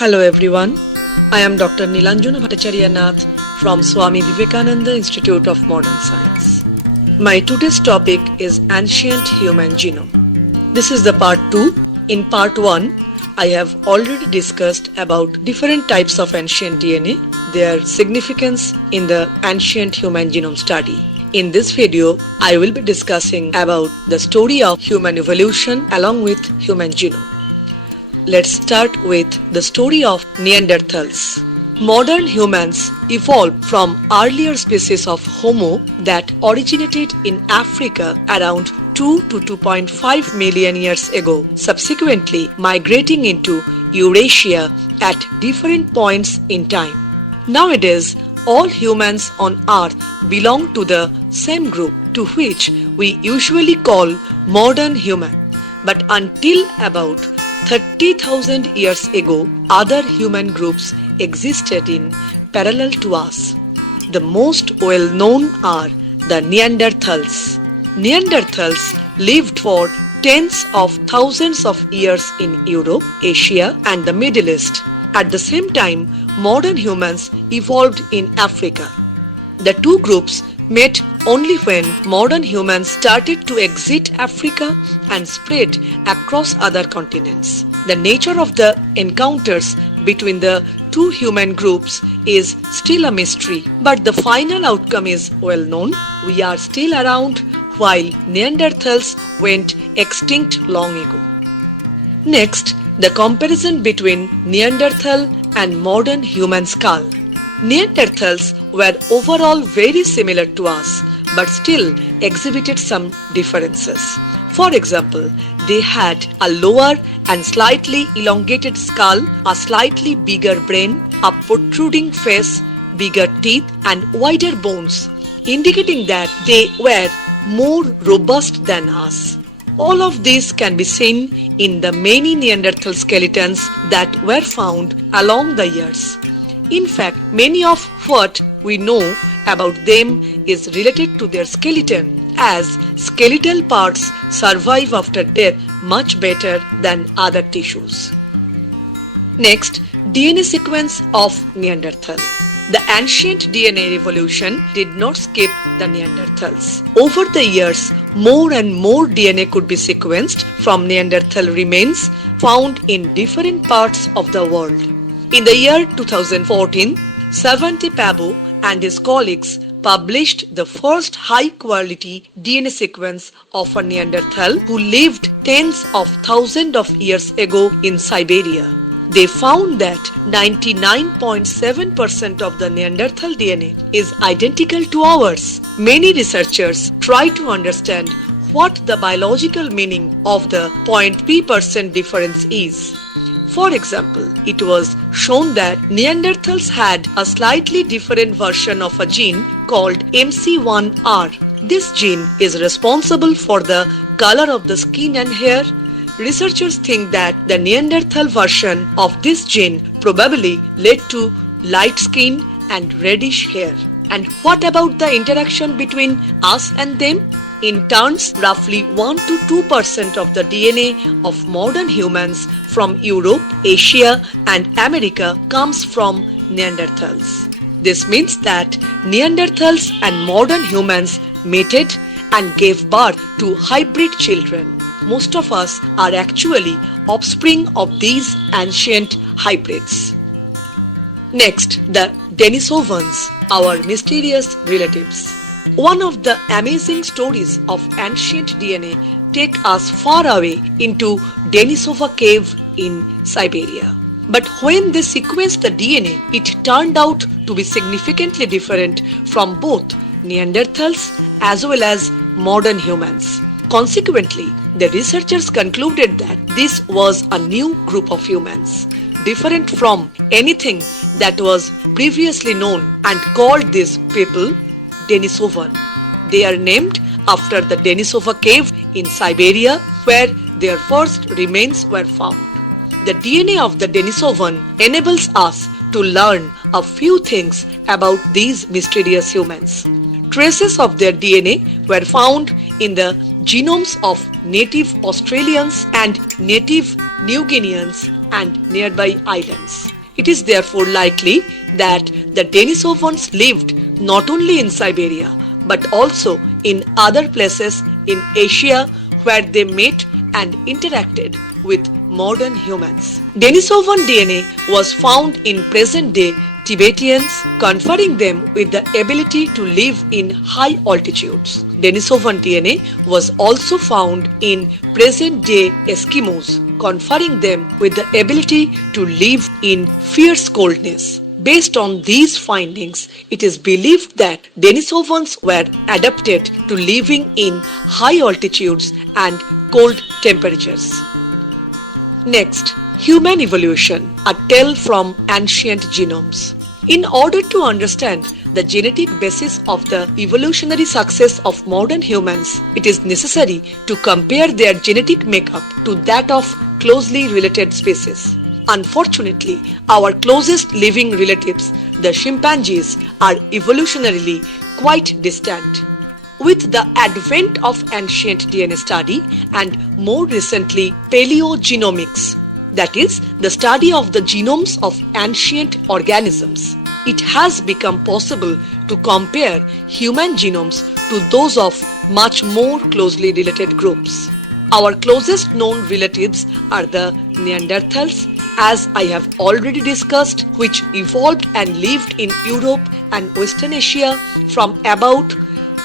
Hello everyone, I am Dr. Nilanjana Bhattacharya Nath from Swami Vivekananda Institute of Modern Science. My today's topic is Ancient Human Genome. This is the part 2. In part 1, I have already discussed about different types of ancient DNA, their significance in the ancient human genome study. In this video, I will be discussing about the story of human evolution along with human genome. Let's start with the story of Neanderthals. Modern humans evolved from earlier species of Homo that originated in Africa around 2 to 2.5 million years ago, subsequently migrating into Eurasia at different points in time. Nowadays, all humans on Earth belong to the same group, to which we usually call modern human. But until about 30,000 years ago, other human groups existed in parallel to us. The most well-known are the Neanderthals. Neanderthals lived for tens of thousands of years in Europe, Asia, and the Middle East. At the same time, modern humans evolved in Africa. The two groups met only when modern humans started to exit Africa and spread across other continents. The nature of the encounters between the two human groups is still a mystery, but the final outcome is well known. We are still around while Neanderthals went extinct long ago. Next, the comparison between Neanderthal and modern human skull. Neanderthals were overall very similar to us, but still exhibited some differences. For example, they had a lower and slightly elongated skull, a slightly bigger brain, a protruding face, bigger teeth, and wider bones, indicating that they were more robust than us. All of this can be seen in the many Neanderthal skeletons that were found along the years. In fact, many of what we know about them is related to their skeleton, as skeletal parts survive after death much better than other tissues. Next, DNA sequence of Neanderthal. The ancient DNA revolution did not skip the Neanderthals. Over the years, more and more DNA could be sequenced from Neanderthal remains found in different parts of the world. In the year 2014, Svante Pääbo and his colleagues published the first high-quality DNA sequence of a Neanderthal who lived tens of thousands of years ago in Siberia. They found that 99.7% of the Neanderthal DNA is identical to ours. Many researchers try to understand what the biological meaning of the 0.p% difference is. For example, it was shown that Neanderthals had a slightly different version of a gene called MC1R. This gene is responsible for the color of the skin and hair. Researchers think that the Neanderthal version of this gene probably led to light skin and reddish hair. And what about the interaction between us and them? In turns, roughly 1 to 2% of the DNA of modern humans from Europe, Asia, and America comes from Neanderthals. This means that Neanderthals and modern humans mated and gave birth to hybrid children. Most of us are actually offspring of these ancient hybrids. Next, the Denisovans, our mysterious relatives. One of the amazing stories of ancient DNA take us far away into Denisova cave in Siberia. But when they sequenced the DNA, it turned out to be significantly different from both Neanderthals as well as modern humans. Consequently, the researchers concluded that this was a new group of humans, different from anything that was previously known, and called these people Denisovan. They are named after the Denisova cave in Siberia where their first remains were found. The DNA of the Denisovan enables us to learn a few things about these mysterious humans. Traces of their DNA were found in the genomes of native Australians and native New Guineans and nearby islands. It is therefore likely that the Denisovans lived not only in Siberia but also in other places in Asia where they met and interacted with modern humans. Denisovan DNA was found in present-day Tibetans, conferring them with the ability to live in high altitudes. Denisovan DNA was also found in present-day Eskimos, conferring them with the ability to live in fierce coldness. Based on these findings, it is believed that Denisovans were adapted to living in high altitudes and cold temperatures. Next, human evolution, a tale from ancient genomes. In order to understand the genetic basis of the evolutionary success of modern humans, it is necessary to compare their genetic makeup to that of closely related species. Unfortunately, our closest living relatives, the chimpanzees, are evolutionarily quite distant. With the advent of ancient DNA study and more recently paleogenomics, that is, the study of the genomes of ancient organisms, it has become possible to compare human genomes to those of much more closely related groups. Our closest known relatives are the Neanderthals, as I have already discussed, which evolved and lived in Europe and Western Asia from about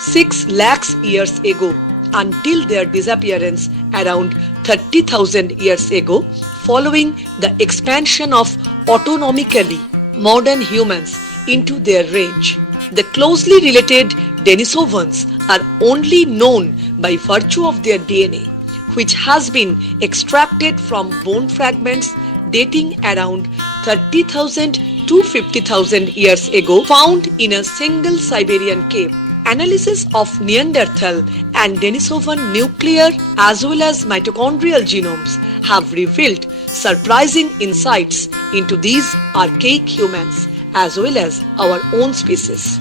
6 lakhs years ago until their disappearance around 30,000 years ago, following the expansion of autonomically modern humans into their range. The closely related Denisovans are only known by virtue of their DNA, which has been extracted from bone fragments dating around 30,000 to 50,000 years ago, found in a single Siberian cave. Analysis of Neanderthal and Denisovan nuclear as well as mitochondrial genomes have revealed surprising insights into these archaic humans as well as our own species.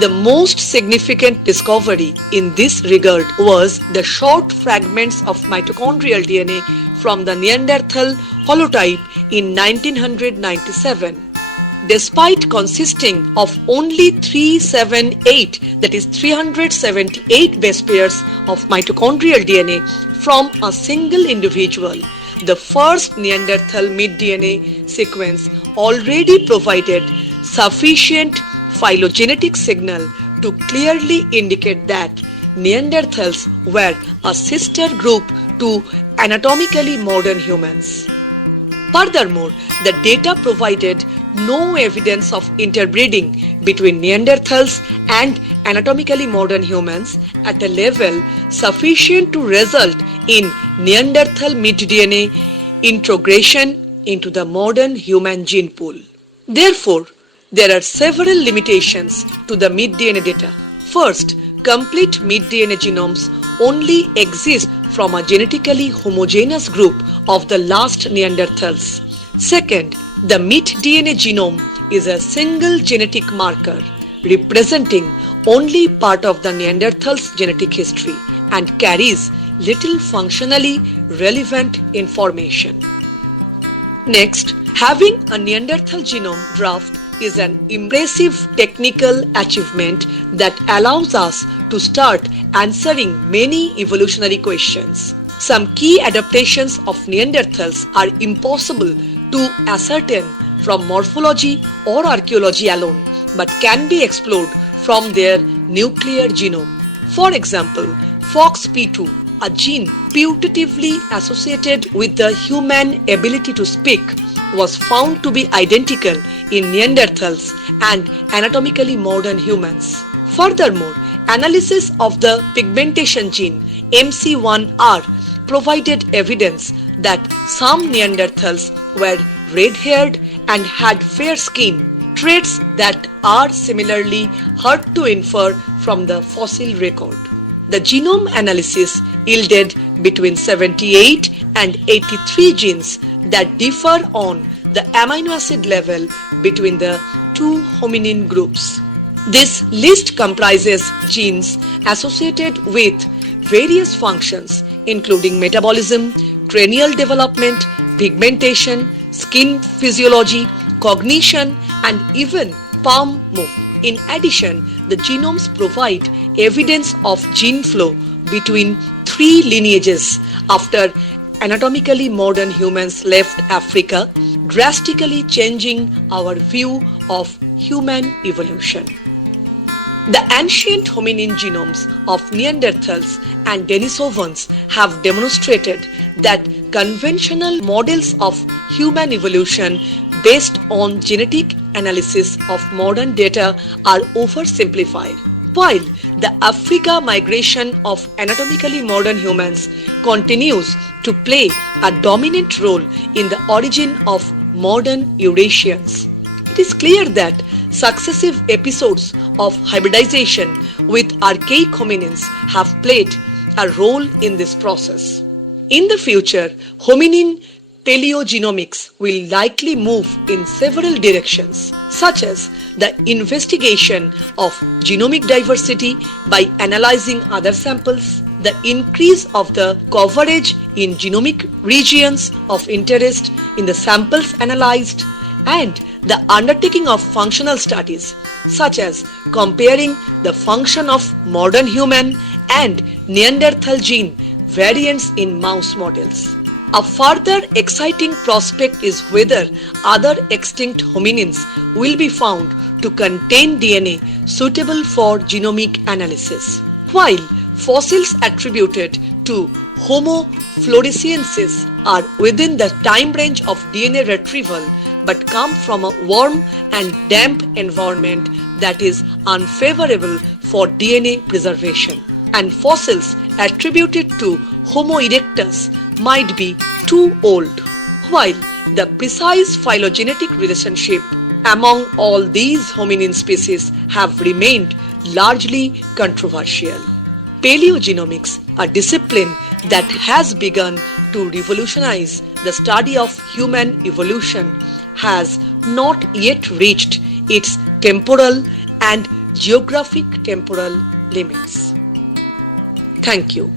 The most significant discovery in this regard was the short fragments of mitochondrial DNA from the Neanderthal holotype in 1997. Despite consisting of only 378, that is 378 base pairs of mitochondrial DNA from a single individual, the first Neanderthal mid-DNA sequence already provided sufficient phylogenetic signal to clearly indicate that Neanderthals were a sister group to anatomically modern humans. Furthermore, the data provided no evidence of interbreeding between Neanderthals and anatomically modern humans at a level sufficient to result in Neanderthal mid-DNA introgression into the modern human gene pool. Therefore, there are several limitations to the mid-DNA data. First, complete mid-DNA genomes only exist from a genetically homogeneous group of the last Neanderthals. Second, the mid-DNA genome is a single genetic marker representing only part of the Neanderthals' genetic history and carries little functionally relevant information. Next, having a Neanderthal genome draft is an impressive technical achievement that allows us to start answering many evolutionary questions. Some key adaptations of Neanderthals are impossible to ascertain from morphology or archaeology alone, but can be explored from their nuclear genome. For example, FOXP2, a gene putatively associated with the human ability to speak, was found to be identical in Neanderthals and anatomically modern humans. Furthermore, analysis of the pigmentation gene MC1R provided evidence that some Neanderthals were red-haired and had fair skin, traits that are similarly hard to infer from the fossil record. The genome analysis yielded between 78 and 83 genes that differ on the amino acid level between the two hominin groups. This list comprises genes associated with various functions including metabolism, cranial development, pigmentation, skin physiology, cognition, and even palm move. In addition, the genomes provide evidence of gene flow between three lineages after anatomically modern humans left Africa, drastically changing our view of human evolution. The ancient hominin genomes of Neanderthals and Denisovans have demonstrated that conventional models of human evolution based on genetic analysis of modern data are oversimplified. While the Africa migration of anatomically modern humans continues to play a dominant role in the origin of modern Eurasians, it is clear that successive episodes of hybridization with archaic hominins have played a role in this process. In the future, hominin paleogenomics will likely move in several directions, such as the investigation of genomic diversity by analyzing other samples, the increase of the coverage in genomic regions of interest in the samples analyzed, and the undertaking of functional studies, such as comparing the function of modern human and Neanderthal gene variants in mouse models. A further exciting prospect is whether other extinct hominins will be found to contain DNA suitable for genomic analysis. While fossils attributed to Homo floresiensis are within the time range of DNA retrieval but come from a warm and damp environment that is unfavorable for DNA preservation, and fossils attributed to Homo erectus might be too old, while the precise phylogenetic relationship among all these hominin species have remained largely controversial. Paleogenomics, a discipline that has begun to revolutionize the study of human evolution, has not yet reached its temporal and geographic temporal limits. Thank you.